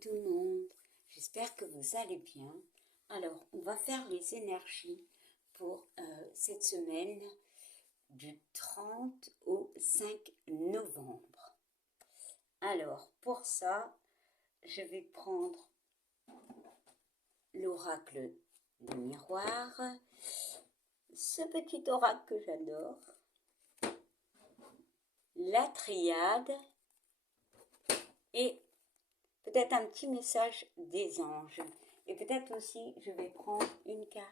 tout le monde, j'espère que vous allez bien. Alors, on va faire les énergies pour cette semaine du 30 au 5 novembre. Alors, pour ça, je vais prendre l'oracle du miroir, ce petit oracle que j'adore, la triade et peut-être un petit message des anges. Et peut-être aussi, je vais prendre une carte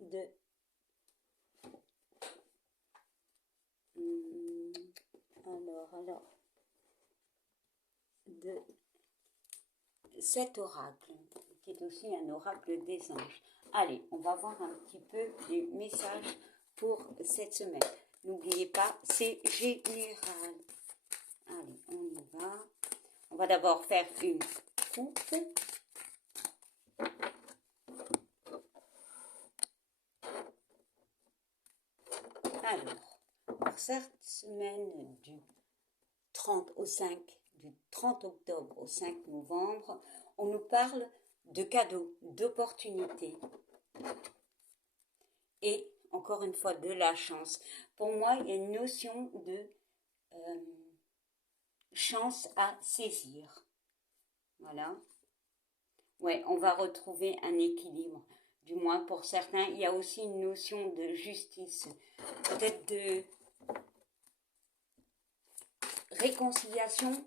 de... de cet oracle, qui est aussi un oracle des anges. Allez, on va voir un petit peu les messages pour cette semaine. N'oubliez pas, c'est général. Allez, on y va. On va d'abord faire une coupe. Alors, pour cette semaine du 30 octobre au 5 novembre, on nous parle de cadeaux, d'opportunités et encore une fois de la chance. Pour moi, il y a une notion de chance à saisir. Voilà. Ouais, on va retrouver un équilibre. Du moins pour certains, il y a aussi une notion de justice, peut-être de réconciliation.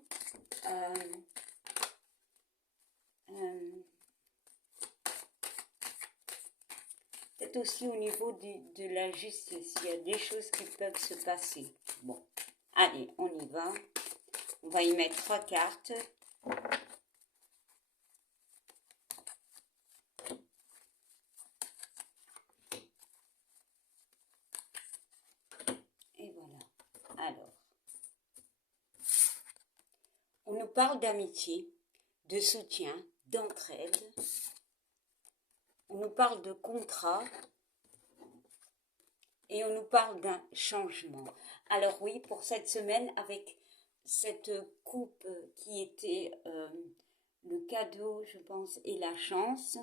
Peut-être aussi au niveau de la justice, il y a des choses qui peuvent se passer. Bon, allez, on y va. On va y mettre 3 cartes. Et voilà. Alors, on nous parle d'amitié, de soutien, d'entraide. On nous parle de contrat et on nous parle d'un changement. Alors oui, pour cette semaine, avec cette coupe qui était le cadeau, je pense, et la chance,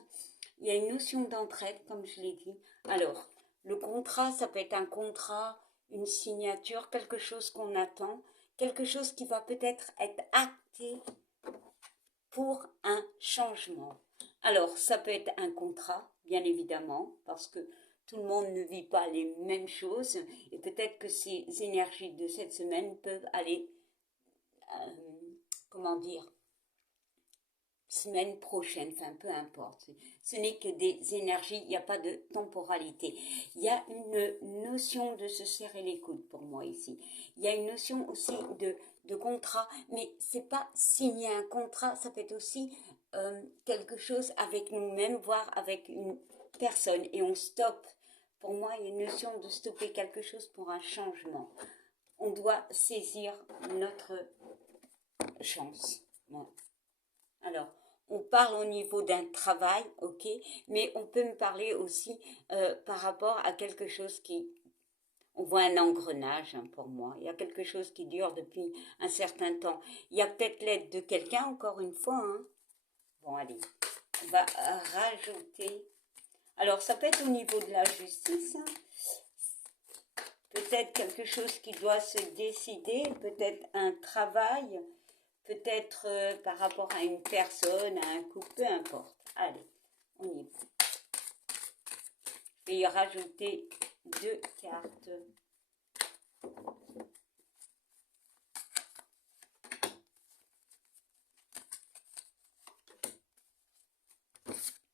il y a une notion d'entraide, comme je l'ai dit. Alors, le contrat, ça peut être un contrat, une signature, quelque chose qu'on attend, quelque chose qui va peut-être être acté pour un changement. Alors, ça peut être un contrat, bien évidemment, parce que tout le monde ne vit pas les mêmes choses, et peut-être que ces énergies de cette semaine peuvent aller, comment dire, semaine prochaine, enfin peu importe. Ce n'est que des énergies, il n'y a pas de temporalité. Il y a une notion de se serrer les coudes pour moi ici. Il y a une notion aussi de contrat, mais c'est pas signer un contrat, ça peut être aussi quelque chose avec nous-mêmes, voire avec une personne, et on stoppe. Pour moi, il y a une notion de stopper quelque chose pour un changement. On doit saisir notre chance. Bon. Alors, on parle au niveau d'un travail, ok, mais on peut me parler aussi par rapport à quelque chose qui... On voit un engrenage pour moi. Il y a quelque chose qui dure depuis un certain temps. Il y a peut-être l'aide de quelqu'un, encore une fois. Hein. Bon, allez, on va rajouter... Alors, ça peut être au niveau de la justice. Hein. Peut-être quelque chose qui doit se décider. Peut-être un travail. Peut-être par rapport à une personne, à un couple, peu importe. Allez, on y va. Je vais y rajouter 2 cartes.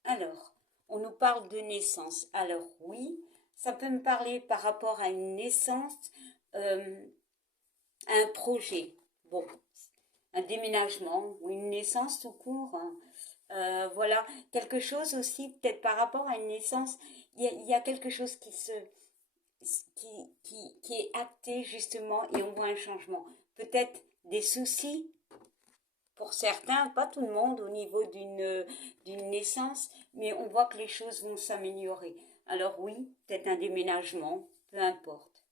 Alors, on nous parle de naissance. Alors oui, ça peut me parler par rapport à une naissance, un projet. Bon, un déménagement ou une naissance tout court. Hein. Voilà, quelque chose aussi, peut-être par rapport à une naissance, il y a quelque chose qui est acté justement et on voit un changement. Peut-être des soucis pour certains, pas tout le monde au niveau d'une naissance, mais on voit que les choses vont s'améliorer. Alors oui, peut-être un déménagement, peu importe.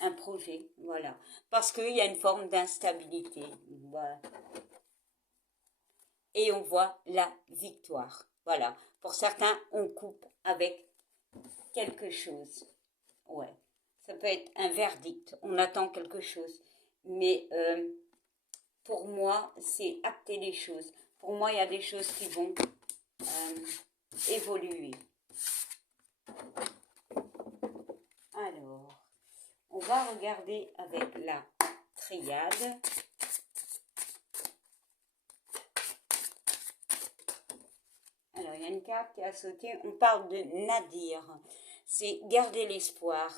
Un projet, voilà. Parce qu'il y a une forme d'instabilité. Voilà. et on voit la victoire. Voilà. Pour certains, on coupe avec quelque chose. Ouais. Ça peut être un verdict. On attend quelque chose. Mais pour moi, c'est acter les choses. Pour moi, il y a des choses qui vont évoluer. Alors, on va regarder avec la triade. Alors, il y a une carte qui a sauté. On parle de Nadir. C'est garder l'espoir.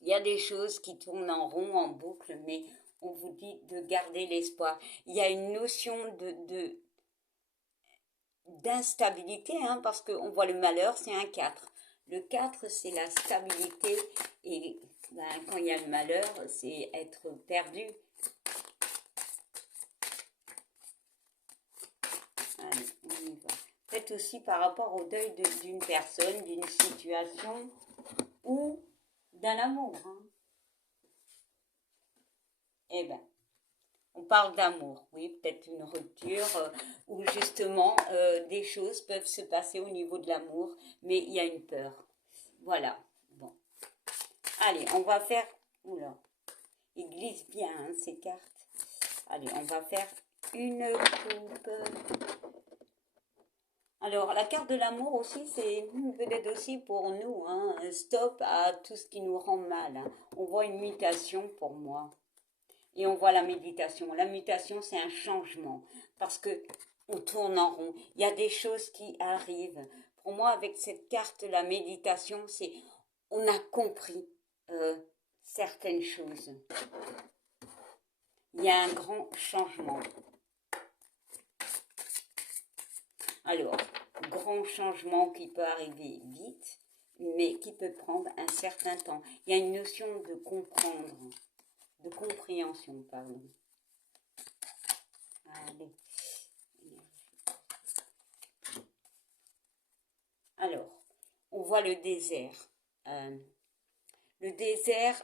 Il y a des choses qui tournent en rond, en boucle, mais on vous dit de garder l'espoir. Il y a une notion d'instabilité, hein, parce qu'on voit le malheur, c'est un 4. Le 4, c'est la stabilité, et ben, quand il y a le malheur, c'est être perdu. Allez, on y va. Peut-être aussi par rapport au deuil d'une personne, d'une situation ou d'un amour. Hein. Eh bien, on parle d'amour, oui, peut-être une rupture où justement des choses peuvent se passer au niveau de l'amour, mais il y a une peur. Voilà, bon. Allez, on va faire... Oula, il glisse bien hein, ces cartes. Allez, on va faire une coupe. Alors, la carte de l'amour aussi, c'est peut-être aussi pour nous, hein, stop à tout ce qui nous rend mal. Hein. On voit une mutation pour moi. Et on voit la méditation. La mutation, c'est un changement. Parce que on tourne en rond. Il y a des choses qui arrivent. Pour moi, avec cette carte, la méditation, c'est on a compris certaines choses. Il y a un grand changement. Alors, grand changement qui peut arriver vite, mais qui peut prendre un certain temps. Il y a une notion de comprendre, de compréhension, pardon. Allez. Alors, on voit le désert. Le désert,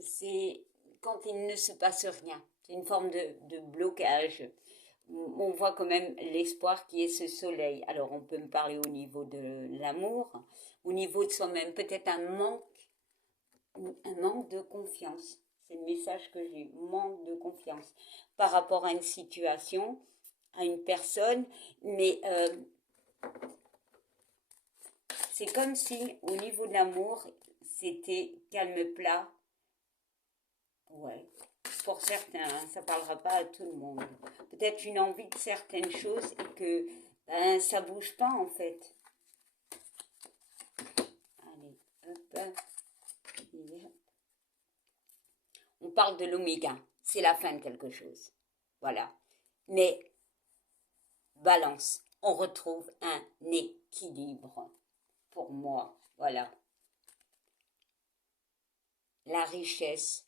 c'est quand il ne se passe rien. C'est une forme de blocage. On voit quand même l'espoir qui est ce soleil. Alors, on peut me parler au niveau de l'amour, au niveau de soi-même, peut-être un manque de confiance. C'est le message que j'ai, manque de confiance par rapport à une situation, à une personne, mais c'est comme si au niveau de l'amour, c'était calme plat. Ouais, pour certains, hein, ça ne parlera pas à tout le monde. Peut-être une envie de certaines choses et que ben, ça ne bouge pas en fait. Allez, hop. On parle de l'oméga, c'est la fin de quelque chose. Voilà. Mais balance, on retrouve un équilibre pour moi. Voilà. La richesse,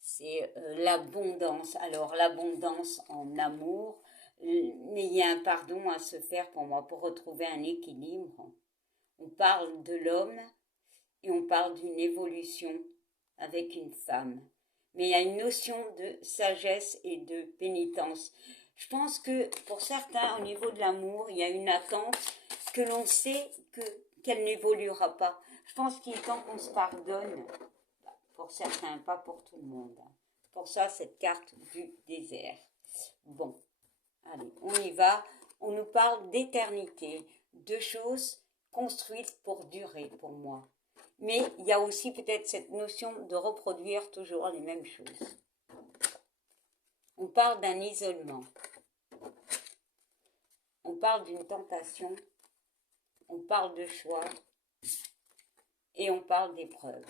c'est l'abondance. Alors l'abondance en amour, mais il y a un pardon à se faire pour moi, pour retrouver un équilibre. On parle de l'homme et on parle d'une évolution avec une femme. Mais il y a une notion de sagesse et de pénitence. Je pense que pour certains, au niveau de l'amour, il y a une attente que l'on sait qu'elle n'évoluera pas. Je pense qu'il est temps qu'on se pardonne. Pour certains, pas pour tout le monde. Pour ça, cette carte du désert. Bon, allez, on y va. On nous parle d'éternité, de choses construites pour durer pour moi. Mais il y a aussi peut-être cette notion de reproduire toujours les mêmes choses. On parle d'un isolement. On parle d'une tentation. On parle de choix. Et on parle d'épreuve.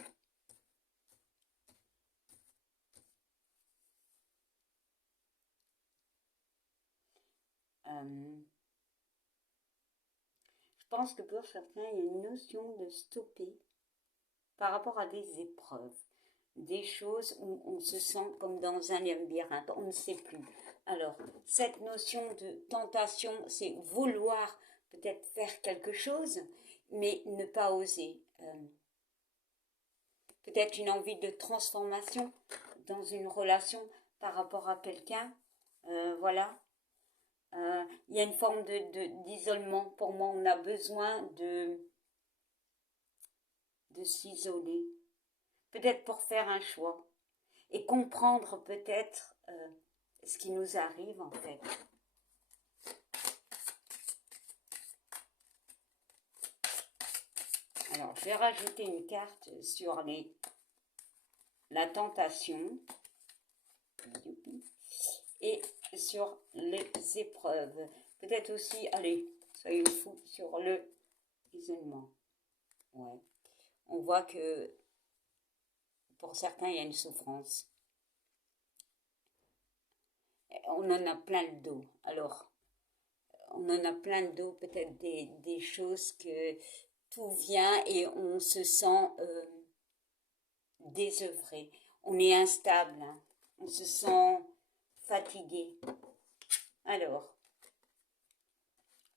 Je pense que pour certains, il y a une notion de stopper par rapport à des épreuves, des choses où on se sent comme dans un labyrinthe, on ne sait plus. Alors, cette notion de tentation, c'est vouloir peut-être faire quelque chose, mais ne pas oser. Peut-être une envie de transformation dans une relation par rapport à quelqu'un, voilà. Il y a une forme d'isolement. Pour moi, on a besoin de s'isoler. Peut-être pour faire un choix. Et comprendre peut-être ce qui nous arrive en fait. Alors, je vais rajouter une carte sur la tentation et sur les épreuves. Peut-être aussi, allez, soyez fous, sur le isolement. Ouais. On voit que pour certains, il y a une souffrance. On en a plein le dos. Alors, on en a plein le dos, peut-être des choses que tout vient et on se sent désœuvré. On est instable, hein. On se sent fatigué. Alors,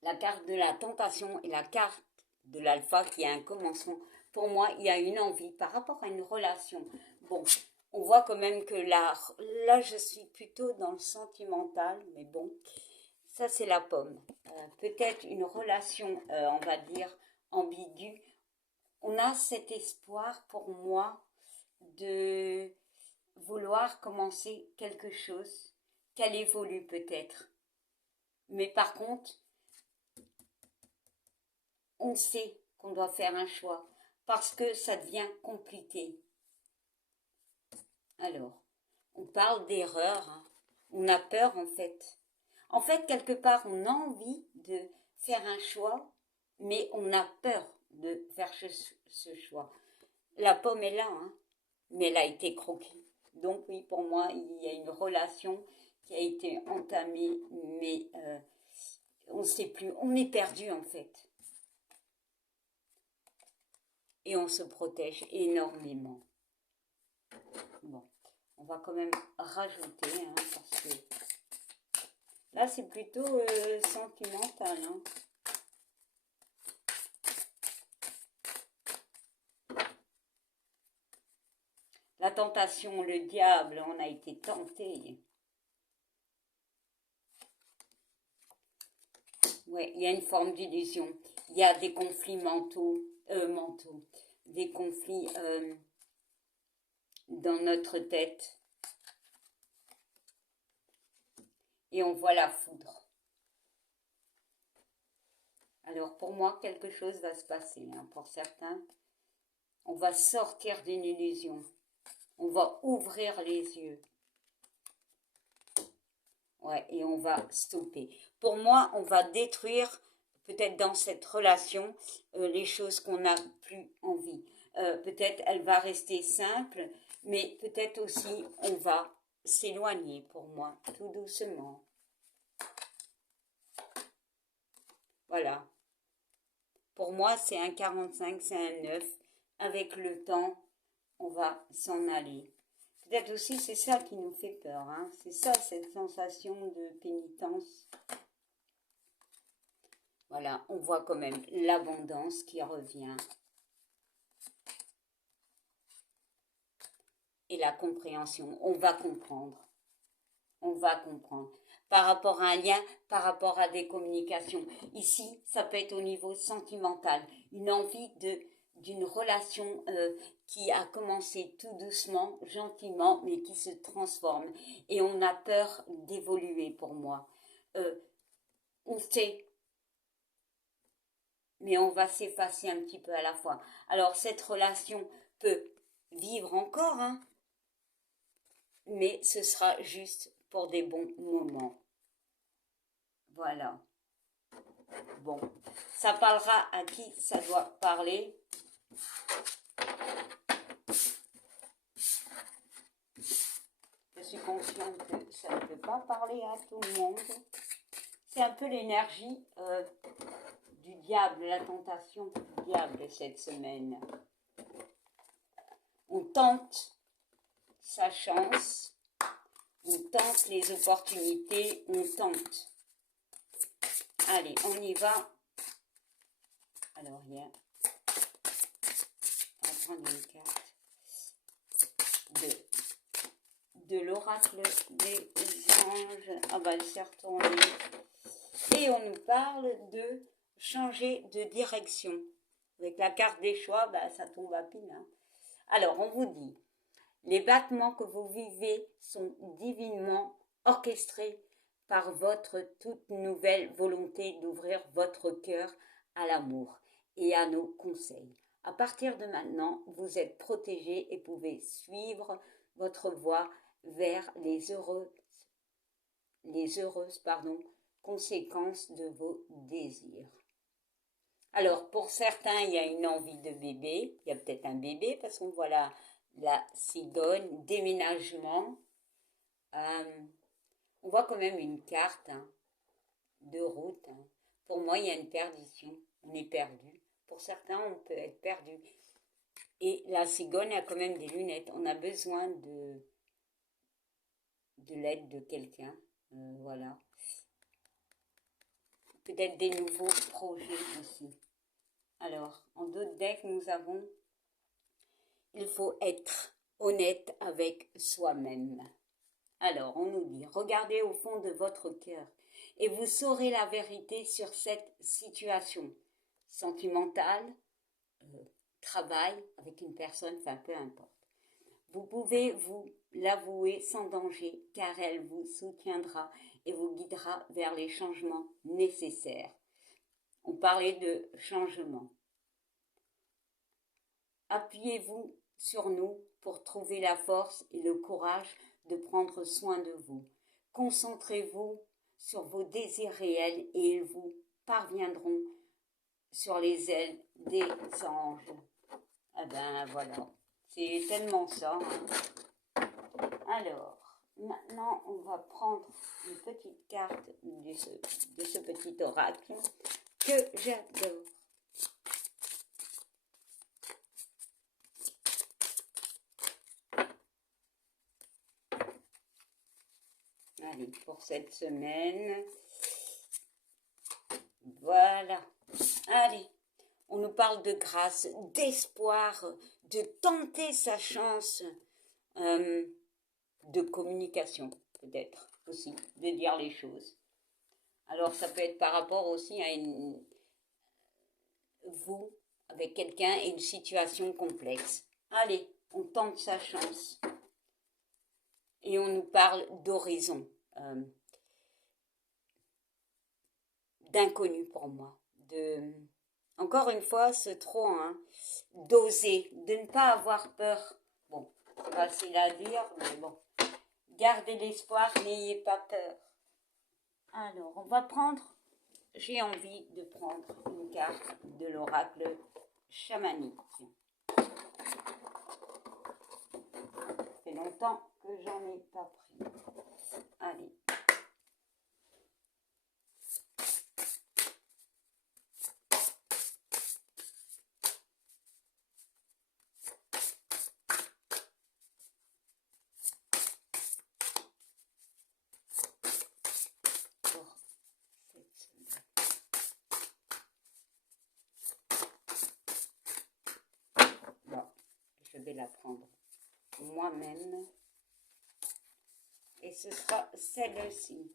la carte de la tentation et la carte de l'alpha qui a un commencement. Pour moi, il y a une envie par rapport à une relation. Bon, on voit quand même que là je suis plutôt dans le sentimental, mais bon, ça c'est la pomme. Peut-être une relation, on va dire, ambiguë. On a cet espoir pour moi de vouloir commencer quelque chose, qu'elle évolue peut-être. Mais par contre, on sait qu'on doit faire un choix parce que ça devient compliqué. Alors, on parle d'erreur, hein. On a peur en fait. En fait, quelque part, on a envie de faire un choix, mais on a peur de faire ce choix. La pomme est là, hein, mais elle a été croquée. Donc oui, pour moi, il y a une relation qui a été entamée, mais on ne sait plus, on est perdu en fait. Et on se protège énormément. Bon, on va quand même rajouter, hein, parce que là c'est plutôt sentimental, hein. La tentation, le diable, on a été tenté. Ouais, il y a une forme d'illusion. Il y a des conflits mentaux, des conflits dans notre tête. Et on voit la foudre. Alors pour moi, quelque chose va se passer, hein, pour certains. On va sortir d'une illusion. On va ouvrir les yeux. Ouais, et on va stopper. Pour moi, on va détruire, peut-être dans cette relation, les choses qu'on n'a plus envie. Peut-être elle va rester simple, mais peut-être aussi on va s'éloigner pour moi, tout doucement. Voilà. Pour moi, c'est un 45, c'est un 9. Avec le temps, on va s'en aller. Peut-être aussi, c'est ça qui nous fait peur, hein. C'est ça, cette sensation de pénitence. Voilà, on voit quand même l'abondance qui revient. Et la compréhension, on va comprendre. On va comprendre. Par rapport à un lien, par rapport à des communications. Ici, ça peut être au niveau sentimental. Une envie d'une relation qui a commencé tout doucement, gentiment, mais qui se transforme. Et on a peur d'évoluer pour moi. On sait, mais on va s'effacer un petit peu à la fois. Alors cette relation peut vivre encore, hein, mais ce sera juste pour des bons moments. Voilà. Bon, ça parlera à qui ça doit parler. Je suis consciente que ça ne peut pas parler à tout le monde. C'est un peu l'énergie du diable, la tentation du diable cette semaine. On tente sa chance, on tente les opportunités, on tente. Allez, on y va. Alors, il y a... On va prendre une carte de l'oracle des anges. Ah bah, elle s'est retournée. Et on nous parle de changer de direction. Avec la carte des choix, bah, ça tombe à pile. Hein. Alors, on vous dit, les battements que vous vivez sont divinement orchestrés par votre toute nouvelle volonté d'ouvrir votre cœur à l'amour et à nos conseils. À partir de maintenant, vous êtes protégé et pouvez suivre votre voie vers les heureuses conséquences de vos désirs. Alors, pour certains, il y a une envie de bébé. Il y a peut-être un bébé parce qu'on voit la cigogne, déménagement. On voit quand même une carte de route. Hein. Pour moi, il y a une perdition. On est perdu. Pour certains, on peut être perdu. Et la cigogne a quand même des lunettes. On a besoin de l'aide de quelqu'un. Voilà. Peut-être des nouveaux projets aussi. Alors, en d'autres decks, nous avons « Il faut être honnête avec soi-même ». Alors, on nous dit « Regardez au fond de votre cœur et vous saurez la vérité sur cette situation sentimentale, travail avec une personne, enfin peu importe. Vous pouvez vous l'avouer sans danger car elle vous soutiendra et vous guidera vers les changements nécessaires. » On parlait de changement. Appuyez-vous sur nous pour trouver la force et le courage de prendre soin de vous. Concentrez-vous sur vos désirs réels et ils vous parviendront sur les ailes des anges. Eh ben voilà, c'est tellement ça. Hein. Alors, maintenant on va prendre une petite carte de ce petit oracle que j'adore. Allez, pour cette semaine, voilà. Allez, on nous parle de grâce, d'espoir, de tenter sa chance, de communication, peut-être aussi, de dire les choses. Alors, ça peut être par rapport aussi à vous, avec quelqu'un et une situation complexe. Allez, on tente sa chance. Et on nous parle d'horizon, d'inconnu pour moi. Encore une fois, c'est trop, hein, d'oser, de ne pas avoir peur. Bon, c'est facile à dire, mais bon. Gardez l'espoir, n'ayez pas peur. Alors, on va prendre, j'ai envie de prendre une carte de l'oracle chamanique. Ça fait longtemps que j'en ai pas pris. Allez. Je vais la prendre moi-même et ce sera celle-ci.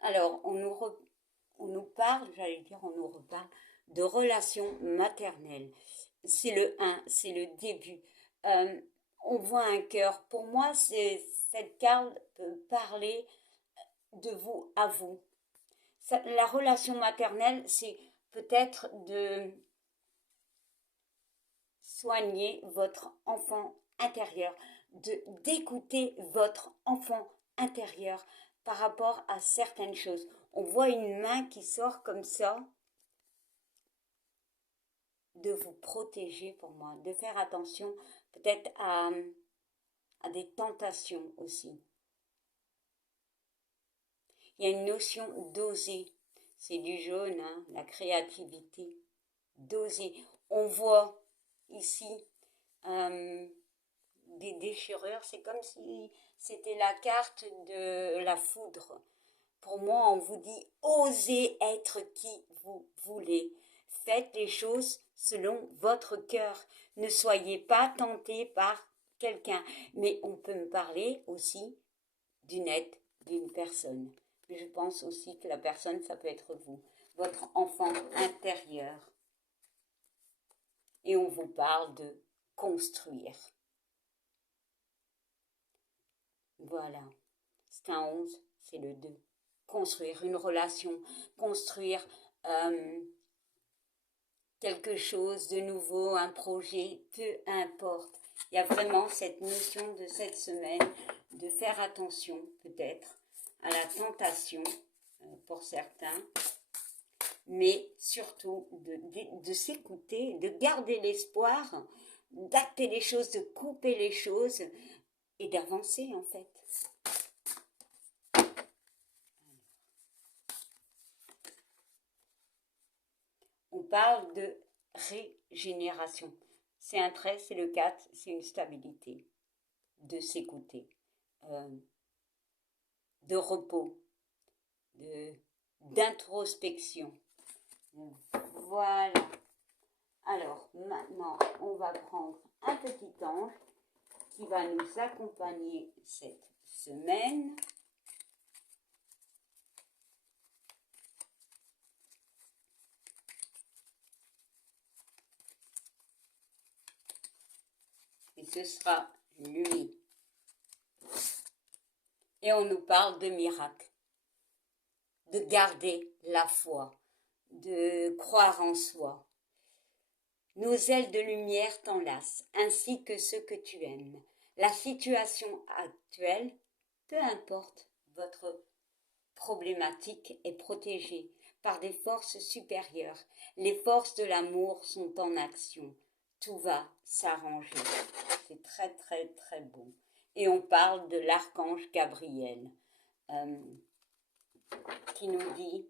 Alors, on nous parle, on nous reparle de relations maternelles. C'est le 1, c'est le début. On voit un cœur. Pour moi, cette carte peut parler de vous à vous. La relation maternelle, c'est peut-être de soigner votre enfant intérieur, d'écouter votre enfant intérieur par rapport à certaines choses. On voit une main qui sort comme ça, de vous protéger pour moi, de faire attention peut-être à des tentations aussi. Il y a une notion d'oser, c'est du jaune, hein, la créativité, d'oser. On voit ici des déchirures, c'est comme si c'était la carte de la foudre. Pour moi, on vous dit, osez être qui vous voulez. Faites les choses selon votre cœur. Ne soyez pas tenté par quelqu'un. Mais on peut me parler aussi d'une aide d'une personne. Mais je pense aussi que la personne, ça peut être vous, votre enfant intérieur. Et on vous parle de construire. Voilà. C'est un 11, c'est le 2. Construire une relation, construire quelque chose de nouveau, un projet, peu importe. Il y a vraiment cette notion de cette semaine de faire attention peut-être à la tentation pour certains, mais surtout de s'écouter, de garder l'espoir, d'acter les choses, de couper les choses et d'avancer en fait. On parle de régénération. C'est un trait, c'est le 4, c'est une stabilité, de s'écouter, de repos, d'introspection. Voilà. Alors maintenant, on va prendre un petit ange qui va nous accompagner cette semaine. Et ce sera lui. Et on nous parle de miracle, de garder la foi, de croire en soi. Nos ailes de lumière t'enlacent, ainsi que ceux que tu aimes. La situation actuelle, peu importe votre problématique, est protégée par des forces supérieures. Les forces de l'amour sont en action. Tout va s'arranger. C'est très très très beau. Et on parle de l'archange Gabriel qui nous dit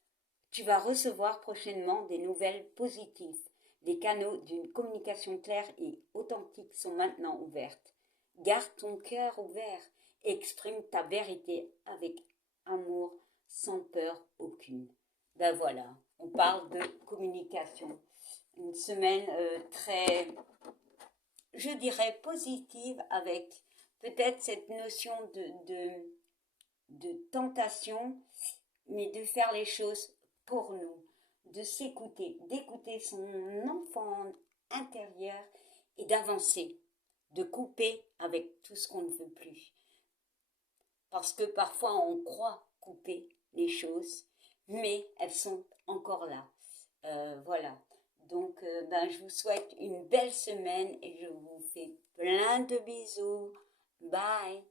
« Tu vas recevoir prochainement des nouvelles positives. Les canaux d'une communication claire et authentique sont maintenant ouverts. Garde ton cœur ouvert et exprime ta vérité avec amour, sans peur aucune. » Ben voilà, on parle de communication. Une semaine très, je dirais, positive avec peut-être cette notion de tentation, mais de faire les choses pour nous, de s'écouter, d'écouter son enfant intérieur et d'avancer, de couper avec tout ce qu'on ne veut plus. Parce que parfois on croit couper les choses, mais elles sont encore là. Voilà. Donc, je vous souhaite une belle semaine et je vous fais plein de bisous. Bye.